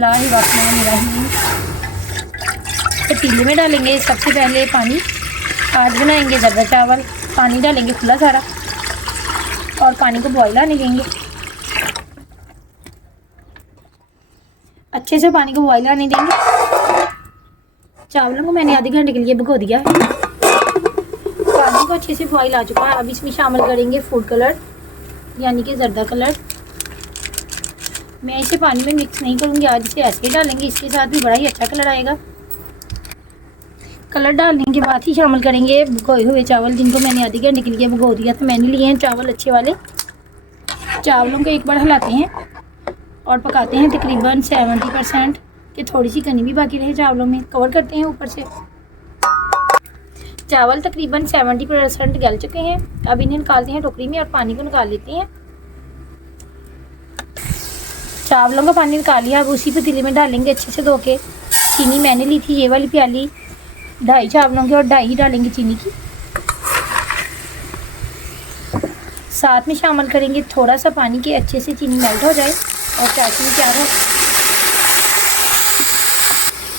बिस्मिल्लाहिर्रहमानिर्रहीम। पतीले में डालेंगे सबसे पहले पानी। आज बनाएंगे ज़र्दा चावल। पानी डालेंगे खुला सारा और पानी को बॉयल आने देंगे। अच्छे से पानी को बॉयल आने देंगे। चावलों को मैंने आधे घंटे के लिए भिगो दिया है। पानी को अच्छे से बॉयल आ चुका है। अब इसमें शामिल करेंगे फूड कलर यानी कि ज़र्दा कलर। मैं इसे पानी में मिक्स नहीं करूँगी, आज इसे ऐसे ही डालेंगे। इसके साथ भी बड़ा ही अच्छा कलर आएगा। कलर डालने के बाद ही शामिल करेंगे भिगोए हुए चावल, जिनको मैंने आधे घंटे के लिए भिगो दिया था। मैंने लिए हैं चावल अच्छे वाले। चावलों को एक बार हिलाते हैं और पकाते हैं तकरीबन 70% कि थोड़ी सी कनी भी बाकी रहे चावलों में। कवर करते हैं ऊपर से। चावल तकरीबन 70% गल चुके हैं। अब इन्हें निकालते हैं टोकरी में और पानी को निकाल लेते हैं। चावलों का पानी निकाल लिया। अब उसी पतीले में डालेंगे अच्छे से धो के। चीनी मैंने ली थी ये वाली प्याली, 2.5 चावलों की और 2.5 डालेंगे चीनी की। साथ में शामिल करेंगे थोड़ा सा पानी के अच्छे से चीनी मेल्ट हो जाए और चाशनी तैयार हो।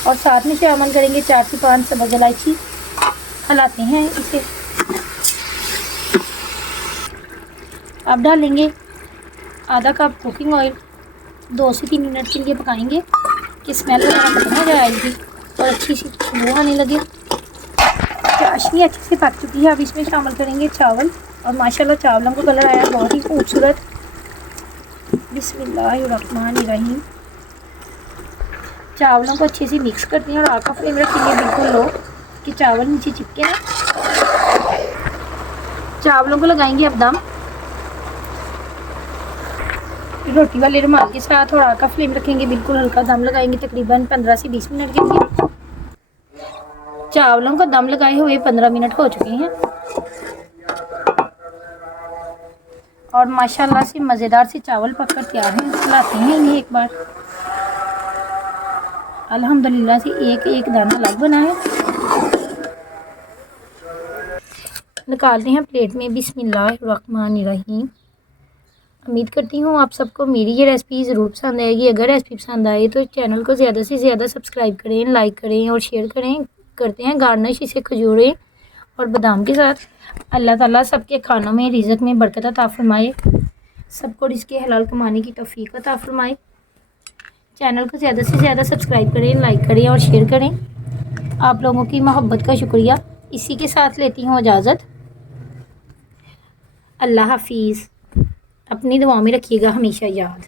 और साथ में शामिल करेंगे 4 से 5 सब्ज़ इलायची। हिलाते हैं इसे। अब डालेंगे आधा कप कुकिंग ऑयल। 2 से 3 मिनट के लिए पकाएंगे कि स्मेल वगैरह खत्म हो जाएगी और अच्छी सी खुशबू आने लगे। चाशनी अच्छे से पक चुकी है। अब इसमें शामिल करेंगे चावल और माशाल्लाह चावलों का कलर आया बहुत ही खूबसूरत। बिस्मिल्लाहिर्रहमानिर्रहीम। चावलों को अच्छे से मिक्स करते हैं और आग का फ्लेम रखेंगे बिल्कुल लो कि चावल नीचे चिपके ना। चावलों को लगाएंगे अब दम रोटी वाले रुमाल के साथ और आग का फ्लेम रखेंगे बिल्कुल हल्का। दम लगाएंगे तकरीबन 15 से 20 मिनट के लिए। चावलों का दम लगाए हुए 15 मिनट हो चुके हैं और माशाल्लाह से मज़ेदार से चावल पककर तैयार हैं। खिलाते हैं इन्हें एक बार। अल्हम्दुलिल्लाह से एक एक दाना अलग बना है। निकालते हैं प्लेट में। बिस्मिल्लाहिर्रहमानिर्रहीम। उम्मीद करती हूँ आप सबको मेरी ये रेसिपी ज़रूर पसंद आएगी। अगर रेसिपी पसंद आए तो चैनल को ज़्यादा से ज़्यादा सब्सक्राइब करें, लाइक करें और शेयर करें। करते हैं गार्निश इसे खजूरें और बादाम के साथ। अल्लाह ताला सबके खानों में रिज़्क़ में बरकत अता फरमाए। सबको रिज़्क़ हलाल कमाने की तौफीक अता फरमाए। चैनल को ज़्यादा से ज़्यादा सब्सक्राइब करें, लाइक करें और शेयर करें। आप लोगों की मोहब्बत का शुक्रिया। इसी के साथ लेती हूँ इजाज़त। अल्लाह हाफिज़। अपनी दुआओं में रखिएगा हमेशा याद।